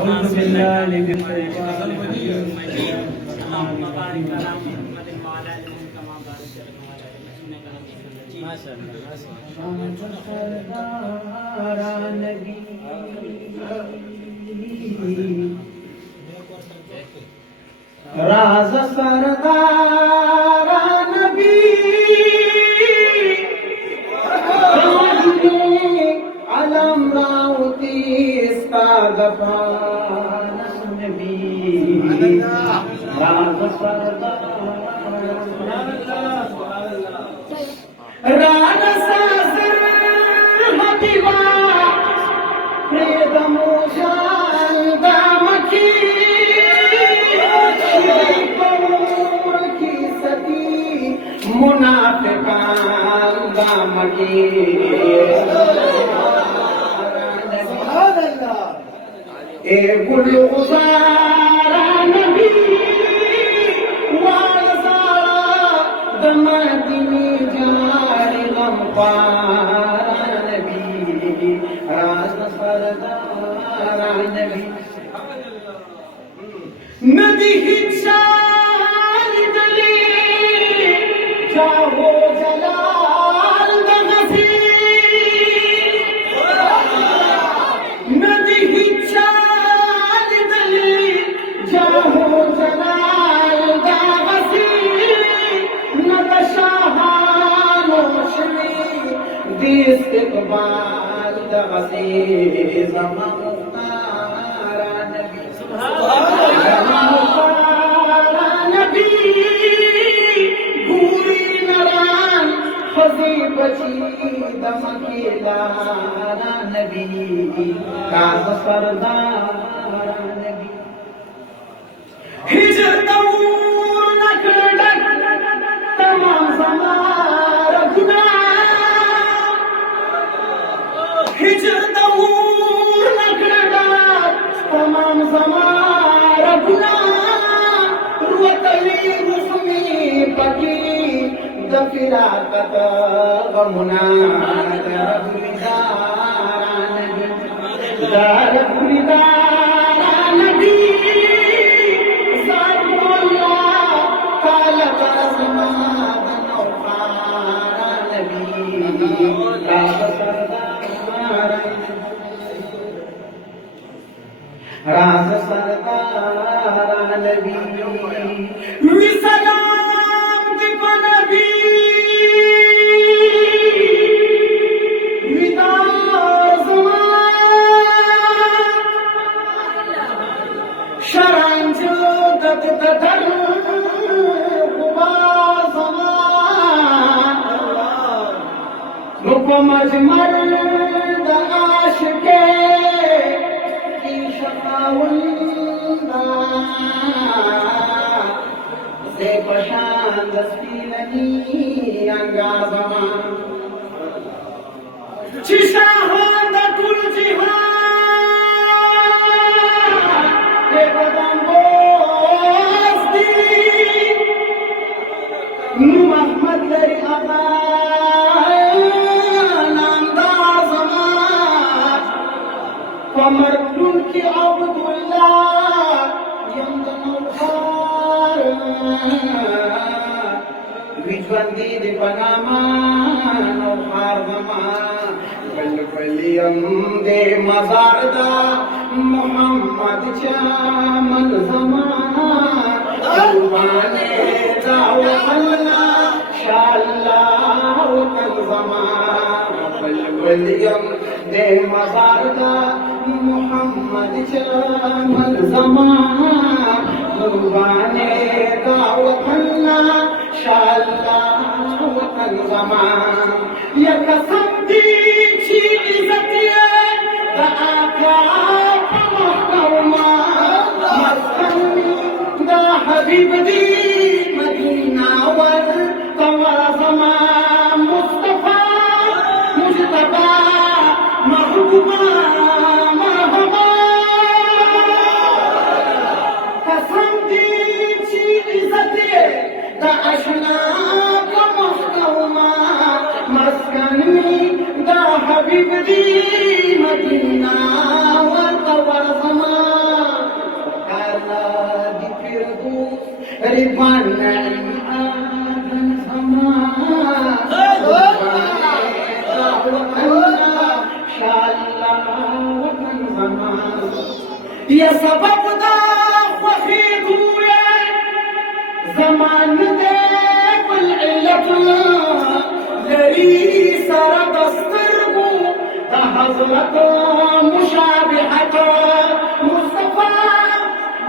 أعوذ بالله من الشيطان الرجيم. اللهم بارك على محمد وعلى ال محمد كما باركت على ابراهيم انك حميد مجيد. ما شاء الله ما شاء الله. राज सरदारा नबी अलम राउती नबी राज सरदारा राज सासर हबीबा प्रेदमो दामकी मुनाफिकान दामकी ए गुलज़ारा नबी वालज़ारा दमदनी जारी गमपारा नबी राज सरदारा नबी नदी हिचाल दली जाहो जलाल दगसी नदी हिचाल दली जाहो जलाल दगसी नदशाहानो शमी दिस इकबाल दगसी ज़मा मुख्तारा नबी ज़मा मुख्तारा नबी बची दमकेला नबी राज सरदारा नबी हिजर तऊर नखडक तमाम समार गुना हिजर तऊर नखडक तमाम समार गुना रुतली रुस्मी पकी दफिराकत गमुना दारगुलिदारा नबी साइबुल्ला काल बरसमाद नौखारा नबी राज सरदारा नबी विसलाम दिपा नबी शरणजो दत ददर गुबार ज़मान मुकमज मर्द आशिके की शफाउल्ला से पशान दस्तीलनी अंगार ज़मान चिशाहान द कुल जिहान मोहम्मद लरी अता नामदार ज़मान कमर की अब्दुल्ला यमदनौखार विजवंदी दे पनामा नौखार ज़मान बल्लियम दे मज़ारदा मोहम्मद चामल ज़मान कुर्बाने जाओ अल्लाह शाअल्लाह कल ज़मान बल्लियम दे मज़ारदा मोहम्मद चामल ज़मान कुर्बाने जाओ अल्लाह शाअल्लाह कल ज़मान ये कसम दी छी इज्जत हबीब दी मदीना वर तवा ज़मान मुस्तफा मुजतबा महबूबा मरहबा कसम दी छी इज्जत दा अशना का महकमा मस्कन दा हबीब दी मदीना वर गरीबान आदन समा ये सबब दा वफीद हुए जमान दे बिलइलत लरी सर दस्तरगु दा हजरत मुशाबिहत मुस्तफा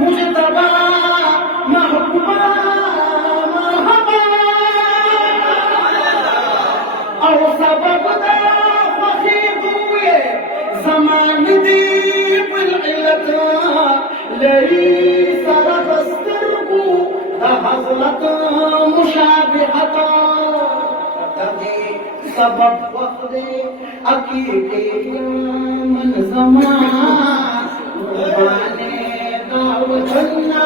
मुजतबा महबूबा मरहबा और सबब दा वफीद हुए जमान दे बिलइलत लरी सर दस्तरगु दा हजरत मुशाबिहत सबब वखदे अकीके मन ज़मान कुर्बाने दावतन्ना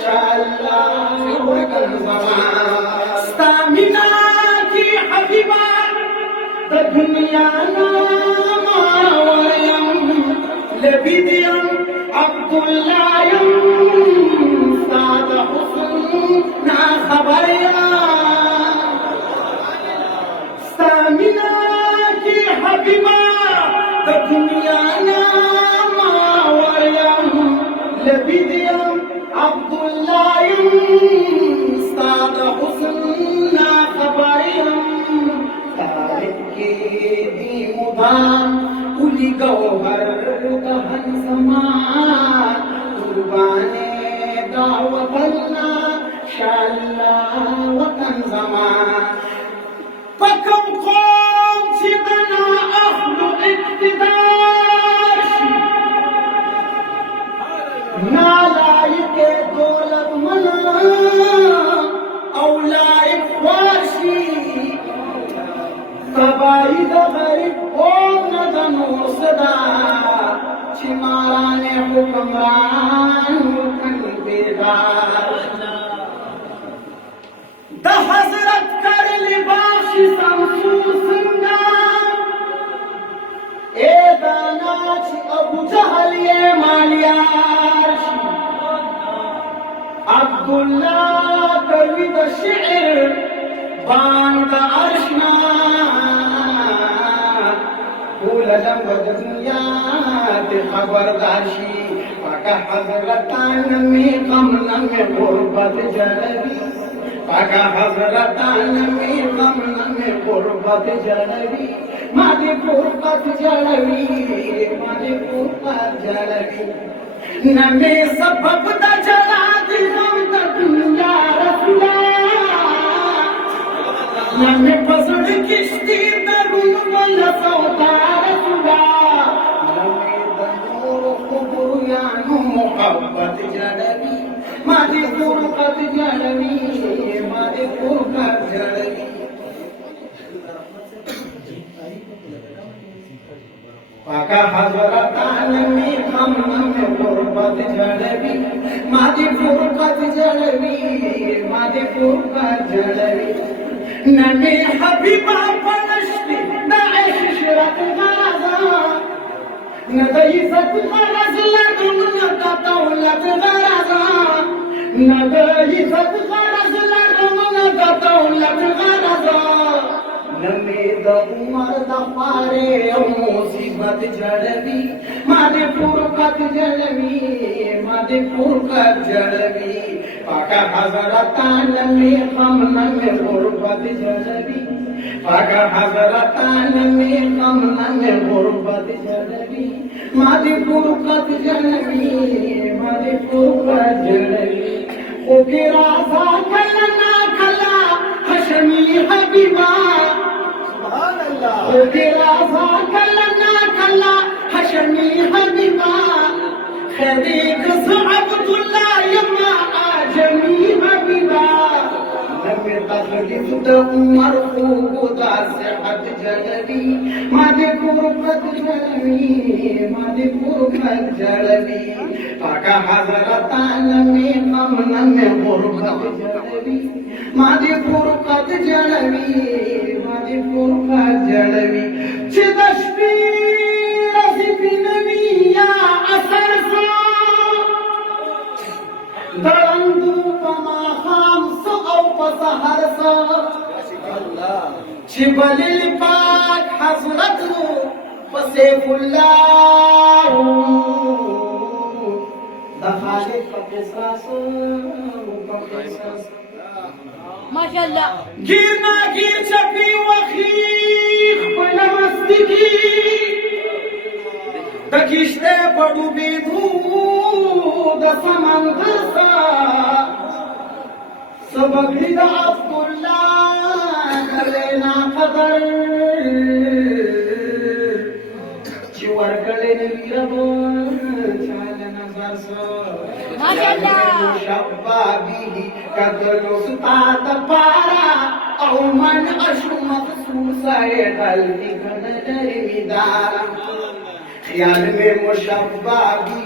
शाअल्लाह वतन ज़मान स्तामिना की हबीबा द दुनिया नामावयम लबिदियम अब्दुल्लायम साद हुस्न ना खबरिया स्तामिना की हबीबा द दुनिया नामावयम लबिदियम अब्दुल्लायम साद हुस्न ना खबरियम तारिक के दी मुदाम उली गौहर दहन समान कुर्बाने दावतन्ना शाअल्लाह वतन ज़मान पकम कौम जितना अहलु इक्तिदार नालायक दौलत मना औलाइक वाशी कबाइद गरीब ओ नदनो सदा छिमाराने हुक्मरान मुकन बेदार द हजरत कर लिबाश शमसूर सिंगा ए दानाच अबू जहल ये मालियार अब्दुल्ला कवि द शि'r बांद अर्शना फूलम दुनिया ते खबरदाशी पाका हजरतान में कमन में गुरबत जलवी पाका हजरतान में कमन में गुरबत जलवी मादी गुरबत जलवी मादी गुरबत जलवी नमे सबब दा जला दी हम द दुनिया रसूला नमे पसंद किश्ती दरुन वला सौदा रसूला नमे दनूर खुबुयानु मोहब्बत जलवी मादी गुरबत जलवी मादी गुरबत जलवी पाका हजरतान में कमन में गुरबत जलवी मादी गुरबत जलवी मादी गुरबत जलवी नमे हबीबा पनश्ती न इशरत गाजा न इज्जत गरज लगन न दौलत गरजा न इज्जत गरज लगन न दौलत गरजा नमे द उमर द पारे मुसीबत जलवी मादे फुरकत जलवी मादे फुरकत जलवी पाका हजरतान में कमन में गुरबत जलवी पाका हजरतान में कमन में गुरबत जलवी मादे फुरकत जलवी मादे फुरकत जलवी ओ गिराजा कलना कला हशमी हबीबा गिराजा कलना कला हशमी हबीबा खदीक अब्दुल्ला यमा आजमी हबीबा नमे तखलीफ द उमर खुदा सेहत जलवी मादे गुरबत जलवी मादे गुरबत जलवी पाका हजरतान में कमन में गुरबत जलवी मादे गुरबत जलवी मादे गुरबत जलवी चिदश्ती रज़ी नबिया असर सा दरंदू कमा جبل الباك حضرته وسيف الله دخلت فقصاص ما شاء الله. गिरना गिर चपी वखीख पलमस्तिकी दकिश्ते पड़ू बेधू दसमंदर सा सबक अब्दुल्लाह लेना कदर चिवर कले वीरबो चाल नजर सो ما شاء الله. شبابه قدر استاد پارا او من اشو مخصوص قلبی قدر مدارا خیال میں مشبابه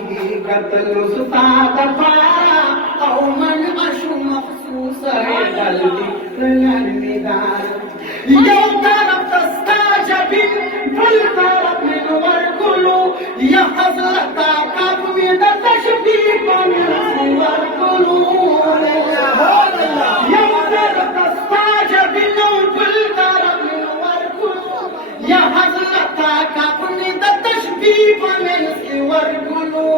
قدر استاد پارا او من اشو مخصوص قلبی قدر مدارا یو طرف تستاجبین بل طرف من ورکلو یا حضرت آقاب میں تشبیح من ورکلو یو طرف تستاجبین بل طرف من ورکلو یا حضرت آقاب میں تشبیح من ورکلو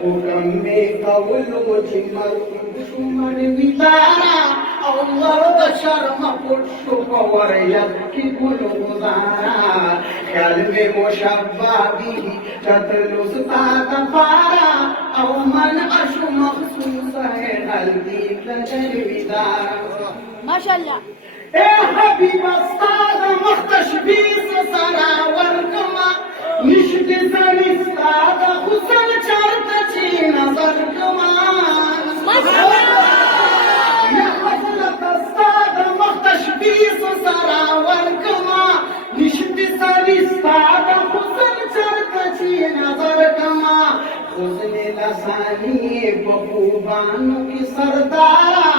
حکم میں قولو جمر شمر ویدارا الله د شرم پټ شو پور یکی ګل گزارا خیال میں مشبہ به قتل استاد پارا او من اشو مخصوص ہے قلبی قدر ودارا ما شاء الله. اے حبیب استاد مختشبیس سرا ورکما نشد زنی استاد حسن چارت چی نظر کما ما شاء الله. تشبیس سرا ورکما نشتی سری ستادا حسن چرتا چی نظر کما حسن لسانی بخوبانو کی سردارا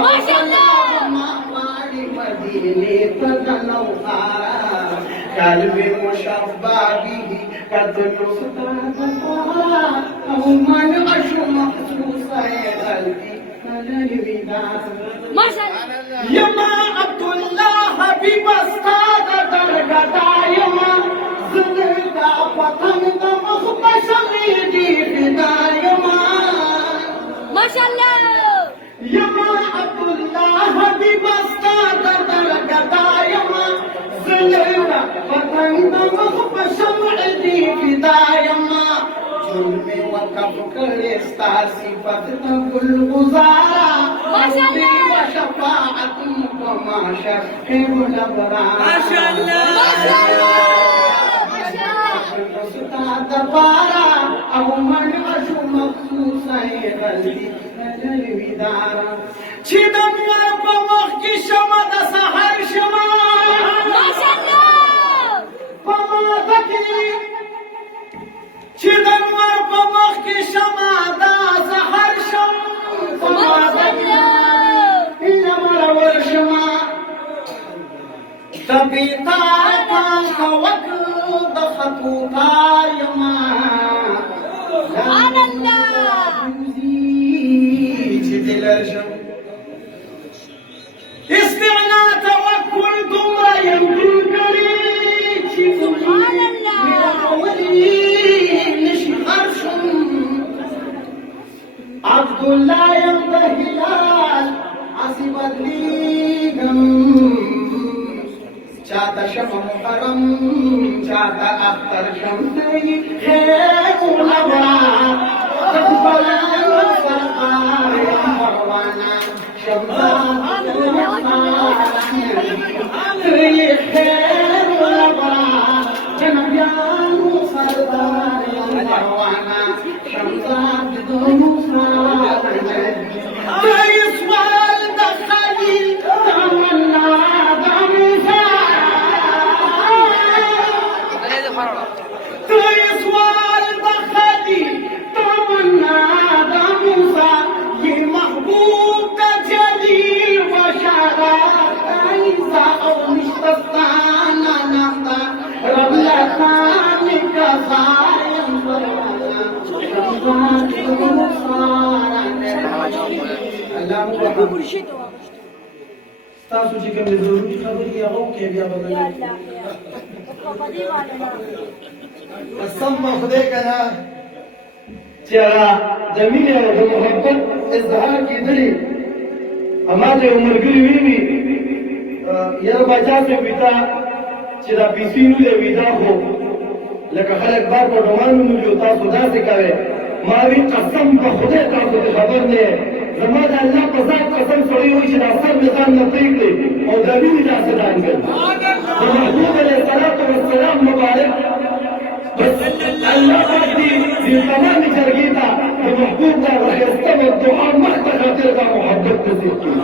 ماشاءاللہ ماپاری مدینے تدنو خارا قلب مشبہ بھی قدر ستاد پارا او من اشو مخصوص ہے قلبی ما شاء الله. يما عبد الله حبيب استاد درغدا يما زندا وطن د مخبشري دي فدا يما ما شاء الله. يما عبد الله حبيب استاد درغدا يما زندا وطن د مخبشري دي فدا يما ظلم وقف کرستا صفت کل گزارا ماشاءاللہ وشفاعت وما شفق الابرار ماشاءاللہ استاد پارا او من اشو مخصوص ہے غلطی الودارا چی دنیا په مخ کې شمه د سحر شمه ماشاءاللہ په مخ کې چې د نور په مخ کې شمه دا سحر شم په مخ کې لمر ورشمه طبیعتا کوک د خطو تار یما سبحان الله چې دلشم استعنا توکل دومره يمكن کړي چې سبحان الله عبدالله يم د هلال عصي بدليږم چاته شم محرم چاته اختر شم دی خیر الهوا تقبلان سرقار مروانه شمزاد خیر الهوا جنبیان سردار مروانه شمزاد تاسو چې کوم ضروري خبرې هغه کې بیا بدل یا الله یا په دې باندې قسم ما خدای کنه چې هغه د مینې او د محبت اظهار کېدلی اما د یو ملګري ویلي یاره باچا صاحب وي تا چې دا پیسې نو دی وي دا خو لکه خلک بار په ډمانو نولي او تاسو داسې کوئ ما وی قسم په خدای تاسو ته خبر نه یې زما د الله په ذات قسم سړی وایي چې دا سر مې ځان نه پرېږدي او د مینې داسې دان کړي د محبوب علیه الصلاة والسلام مبارک بس الله پاک دې تمامې جرګې ته د محبوب دا ښایسته دعا مخته خاطر دا محبت نصیب کړي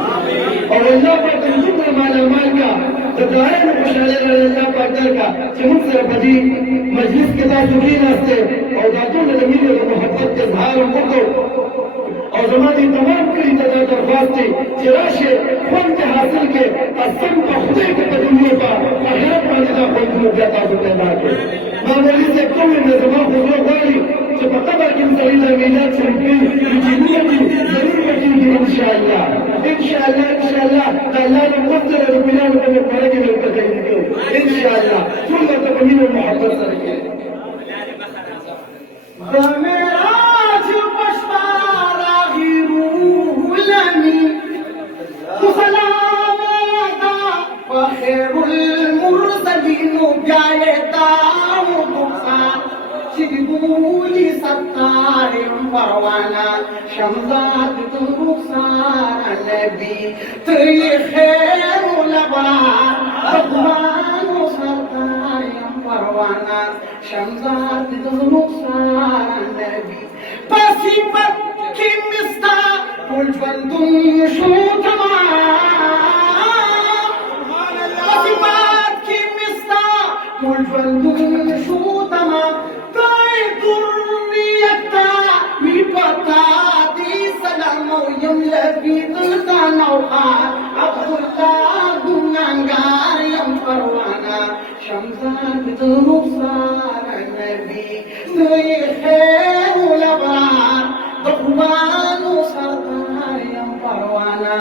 او الله پاک دې دومره مالامال کا د دعایانو خوشحالۍ لري الله پاک درکړه چې موږ سره په دې مجلس کې تاسو کېناستې او دا ټوله د مینې د محبت اظهار وکړو او زما دې تمام کلي ته دا درخواست دی چې راشئ خوند دې حاصل کړئ قسم په خدای که په دنیا په آخرت باندې دا خوندونه بیا تاسو پیدا کړئ ما مولوي صاحب ته وویل زما خو زړه غواړي چې په قبر کې هم سړي له میلاد سره کوي جنونه دي ضرور به کېږي انشاءالله انشاءالله انشاءالله د الله د قدرت سره د میلاد په مقبره کې به ورته ځای کوو انشاءالله ټول ورته په مینه او محبت سره کوي د معراج پشپا راغی روح لمی سلام دا فخر المرسلین جایتا مبخار چدبولی ستار پروانا شمزاد رخسار نبی تی خیر لبار رضوان ستار پروانا شمزاد رخسار نبی پسی پت کی مستا کل جوندون شو تمام پسی پت کی مستا کل جوندون شو تمام کئی دریتا می پتا دی سلام یم لبید دانوخار عبداللہ گنانگار یم پروانا شمزاد